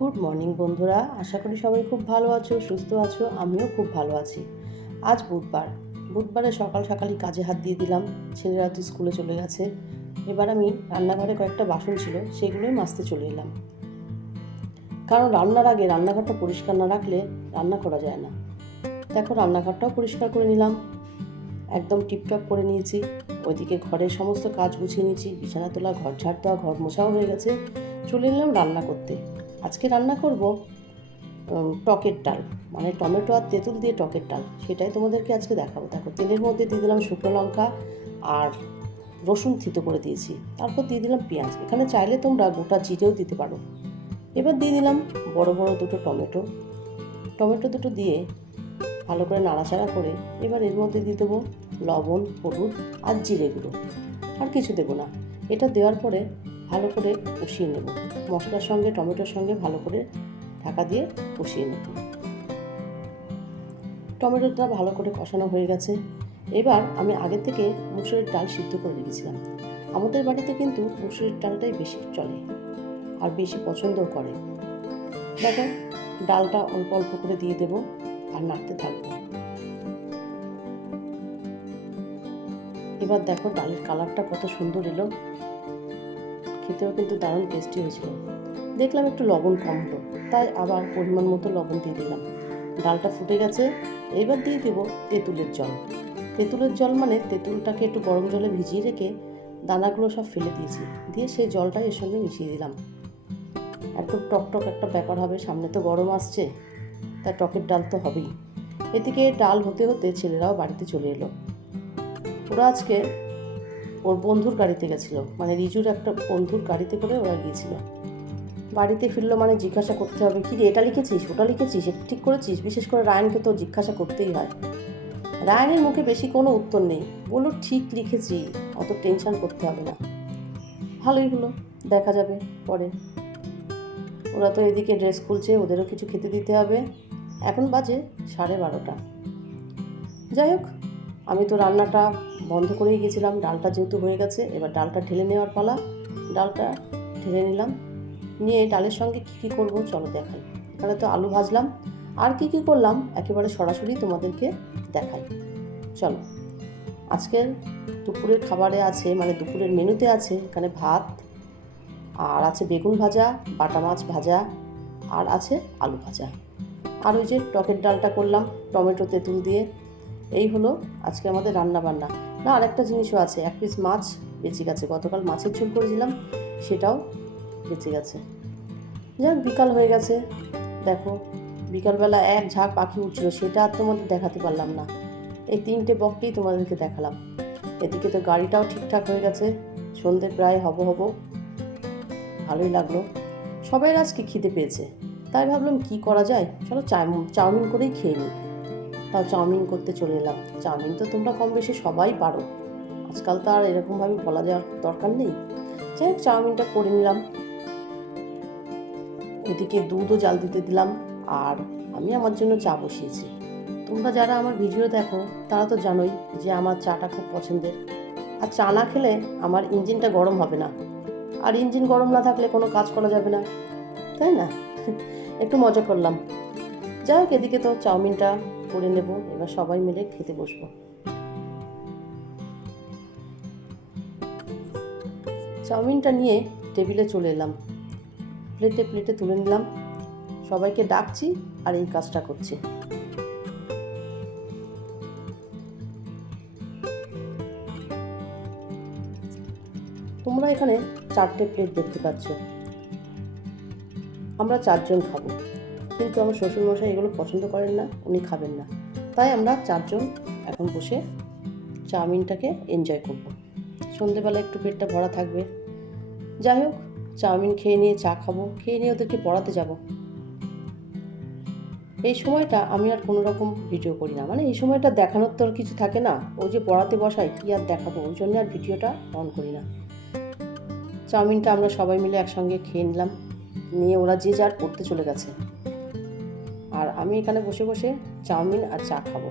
Good morning বন্ধুরা। আশা করি সবাই খুব ভালো আছো, সুস্থ আছো, আমিও খুব ভালো আছি। আজ বুধবার। বুধবারে সকাল সকালই কাজে হাত দিয়ে দিলাম। ছেলেরা তো স্কুলে চলে গেছে। এবার আমি রান্নাঘরে কয়েকটা বাসন ছিল, সেগুলোই মাজতে চলে এলাম। কারণ রান্নার আগে রান্নাঘরটা পরিষ্কার না রাখলে রান্না করা যায় না। দেখো, রান্নাঘরটাও পরিষ্কার করে নিলাম। একদম টিপটপ করে নিয়েছি। ওইদিকে ঘরের সমস্ত কাজ গুছিয়ে নিয়েছি। বিছানা তোলা, ঘর ঝাড় দেওয়া, ঘর মোছাও হয়ে গেছে। চলে এলাম রান্না করতে। আজকে রান্না করব টকের ডাল। মানে টমেটো আর তেঁতুল দিয়ে টকের ডাল। সেটাই তোমাদেরকে আজকে দেখাবো। দেখো, তেলের মধ্যে দিয়ে দিলাম শুকনো লঙ্কা আর রসুন থিতো করে দিয়েছি। তারপর দিয়ে দিলাম পেঁয়াজ। এখানে চাইলে তোমরা গোটা জিরেও দিতে পারো। এবার দিয়ে দিলাম বড় বড় দুটো টমেটো। টমেটো দুটো দিয়ে ভালো করে নাড়াচাড়া করে এবার এর মধ্যে দিয়ে দেবো লবণ, হলুদ আর জিরে গুঁড়ো। আর কিছু দেবো না। এটা দেওয়ার পরে ভালো করে কষিয়ে নেব। মশলার সঙ্গে, টমেটোর সঙ্গে ভালো করে ঢাকা দিয়ে কষিয়ে নেব। টমেটোটা ভালো করে কষানো হয়ে গেছে। এবার আমি আগে থেকে মুসুরের ডাল সিদ্ধ করে রেখেছিলাম। আমাদের বাড়িতে কিন্তু মুসুরের ডালটাই বেশি চলে আর বেশি পছন্দও করে। দেখো, ডালটা অল্প অল্প করে দিয়ে দেব আর নাড়তে থাকব। এবার দেখো, ডালের কালারটা কত সুন্দর এলো। খেতেও কিন্তু দারুণ টেস্টি হয়েছিল। দেখলাম একটু লবণ কম হলো তাই আবার পরিমাণ মতো লবণ দিয়ে দিলাম। ডালটা ফুটে গেছে, এবার দিয়ে দেবো তেঁতুলের জল। তেঁতুলের জল মানে তেঁতুলটাকে একটু গরম জলে ভিজিয়ে রেখে দানাগুলো সব ফেলে দিয়েছি, দিয়ে সেই জলটা এর সঙ্গে মিশিয়ে দিলাম। একদম টকটক একটা ব্যাপার হবে, সামনে তো গরম আসছে, তাই টকের ডাল তো হবেই। এদিকে ডাল হতে হতে ছেলেরাও বাড়িতে চলে এলো। ওরা আজকে ওর বন্ধুর গাড়িতে গেছিল। মানে রিজুর একটা বন্ধুর গাড়িতে করে ওরা গিয়েছিল। বাড়িতে ফিরলো মানে জিজ্ঞাসা করতে হবে, কি রে, এটা লিখেছিস? ওটা লিখেছিস? এটা ঠিক করেছিস? বিশেষ করে রায়নকে তো জিজ্ঞাসা করতেই হয়। রায়নের মুখে বেশি কোনো উত্তর নেই। বলল, ঠিক লিখেছি, অত টেনশন করতে হবে না। ভালোই হলো, দেখা যাবে পরে। ওরা তো এদিকে ড্রেস খুলছে, ওদেরও কিছু খেতে দিতে হবে। এখন বাজে সাড়ে বারোটা। যাই হোক, আমি তো রান্নাটা বন্ধ করেই গেছিলাম, ডালটা যেহেতু হয়ে গেছে, এবার ডালটা ঢেলে নেওয়ার পালা। ডালটা ঢেলে নিলাম। নিয়ে ডালের সঙ্গে কী কী করব চলো দেখাই। এখানে তো আলু ভাজলাম। আর কি কি করলাম? একেবারে সরাসরি তোমাদেরকে দেখাই। চলো। আজকের দুপুরের খাবারে আছে মানে দুপুরের মেনুতে আছে এখানে ভাত, আর আছে বেগুন ভাজা, বাটা মাছ ভাজা, আর আছে আলু ভাজা। আর ওই যে টকের ডালটা করলাম, টমেটো, তেঁতুল দিয়ে। এই হলো আজকে আমাদের রান্না বান্না না আর একটা জিনিসও আছে। এক পিস মাছ বেঁচে গেছে। গতকাল মাছের ঝোল করেছিলাম, সেটাও বেঁচে গেছে। যাক, বিকাল হয়ে গেছে। দেখো, বিকালবেলা এক ঝাঁক পাখি উঠছিল, সেটা আর তোমাদের দেখাতে পারলাম না। এই তিনটে বককেই তোমাদেরকে দেখালাম। এদিকে তো গাড়িটাও ঠিকঠাক হয়ে গেছে। সন্ধে প্রায় হব হব। ভালোই লাগল। সবাই আজকে খিদে পেয়েছে। তাই ভাবলাম, কি করা যায়? চলো চাউমিন করেই খেয়ে নিই। তাও চাউমিন করতে চলে এলাম। চাউমিন তো তোমরা কম বেশি সবাই পারো। আজকাল তো আর এরকমভাবে বলা যাওয়ার দরকার নেই। যাই হোক, চাউমিনটা করে নিলাম। এদিকে দুধও জাল দিতে দিলাম আর আমি আমার জন্য চা বসিয়েছি। তোমরা যারা আমার ভিডিও দেখো, তারা তো জানোই যে আমার চাটা খুব পছন্দের। আর চা না খেলে আমার ইঞ্জিনটা গরম হবে না। আর ইঞ্জিন গরম না থাকলে কোনো কাজ করা যাবে না। তাই না? একটু মজা করলাম। যাই হোক, এদিকে তো চাউমিনটা করে নেব, এবার সবাই মিলে খেতে বসবো। চাউমিনটা নিয়ে টেবিলে চলে এলাম। প্লেটে প্লেটে তুলে নিলাম। সবাইকে ডাকছি আর এই কাজটা করছি। তোমরা এখানে চারটে প্লেট দেখতে পাচ্ছ। আমরা চারজন খাব। কিন্তু আমার শ্বশুরমশাই এগুলো পছন্দ করেন না, উনি খাবেন না। তাই আমরা চারজন এখন বসে চাউমিনটাকে এনজয় করব। সন্ধেবেলা একটু পেটটা ভরা থাকবে। যাই হোক, চাউমিন খেয়ে নিয়ে চা খাব, খেয়ে নিয়ে ওদেরকে পড়াতে যাব। এই সময়টা আমি আর কোনো রকম ভিডিও করি না। মানে এই সময়টা দেখানোর তো আর কিছু থাকে না। ওই যে পড়াতে বসাই কী আর দেখাবো? ওই জন্য আর ভিডিওটা অন করি না। চাউমিনটা আমরা সবাই মিলে একসঙ্গে খেয়ে নিলাম। নিয়ে ওরা যে যার পড়তে চলে গেছে। আর আমি এখানে বসে বসে চাউমিন আর চা খাব।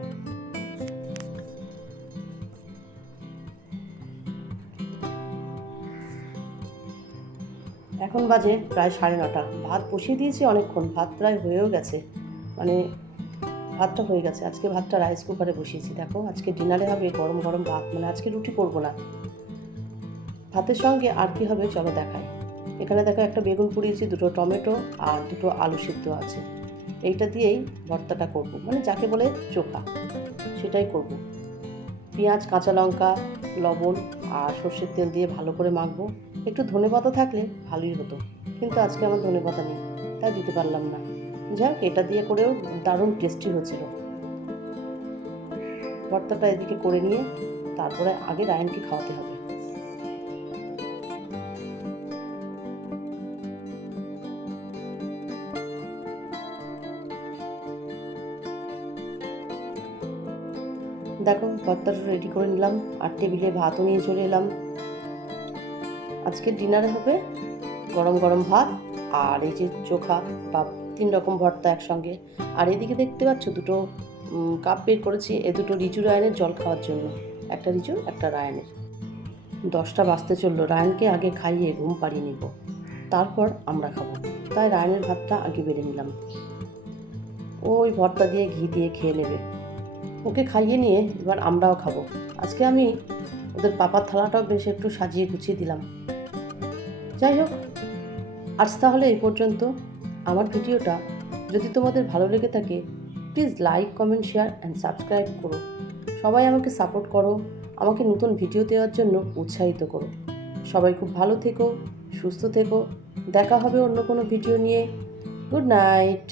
এখন বাজে প্রায় সাড়ে নটা। ভাত বসিয়ে দিয়েছি অনেকক্ষণ, ভাত প্রায় হয়েও গেছে। মানে ভাতটা হয়ে গেছে। আজকে ভাতটা রাইস কুকারে বসিয়েছি। দেখো, আজকে ডিনারে হবে গরম গরম ভাত। মানে আজকে রুটি করব না। ভাতের সঙ্গে আর কি হবে চলো দেখায় এখানে দেখো একটা বেগুন পুড়িয়েছি, দুটো টমেটো আর দুটো আলু সিদ্ধ আছে। এইটা দিয়েই ভর্তাটা করব। মানে যাকে বলে চোখা, সেটাই করব। পেঁয়াজ, কাঁচা লঙ্কা, লবণ আর সর্ষের তেল দিয়ে ভালো করে মাখবো। একটু ধনে পাতা থাকলে ভালোই হতো, কিন্তু আজকে আমার ধনে পাতা নেই, তাই দিতে পারলাম না। যাক, এটা দিয়ে করেও দারুণ টেস্টি হয়েছিল। ভর্তাটা এদিকে করে নিয়ে, তারপরে আগে রায়নকে খাওয়াতে হবে। দেখো ভর্তাটা রেডি করে নিলাম। আর টেবিলে ভাতও নিয়ে চলে এলাম। আজকে ডিনারে হবে গরম গরম ভাত আর এই যে চোখা বা তিন রকম ভর্তা একসঙ্গে। আর এদিকে দেখতে পাচ্ছ দুটো কাপ বের করেছি, এ দুটো রিচু রায়নের জল খাওয়ার জন্য। একটা রিচু একটা রায়নের। দশটা বাজতে চলল। রায়নকে আগে খাইয়ে ঘুম পাড়িয়ে নিব। তারপর আমরা খাব। তাই রায়নের ভাতটা আগে বেড়ে নিলাম। ওই ভর্তা দিয়ে ঘি দিয়ে খেয়ে নেবে। ওকে খাইয়ে নিয়ে এবার আমরাও খাব। আজকে আমি ওদের পাপার থালাটাও বেশ একটু সাজিয়ে গুছিয়ে দিলাম। যাই হোক, আজ তাহলে এই পর্যন্ত। আমার ভিডিওটা যদি তোমাদের ভালো লেগে থাকে please like comment share and subscribe করো। সবাই আমাকে সাপোর্ট করো, আমাকে নতুন ভিডিও দেওয়ার জন্য উৎসাহিত করো। সবাই খুব ভালো থেকো, সুস্থ থেকো। দেখা হবে অন্য কোনো ভিডিও নিয়ে। Good night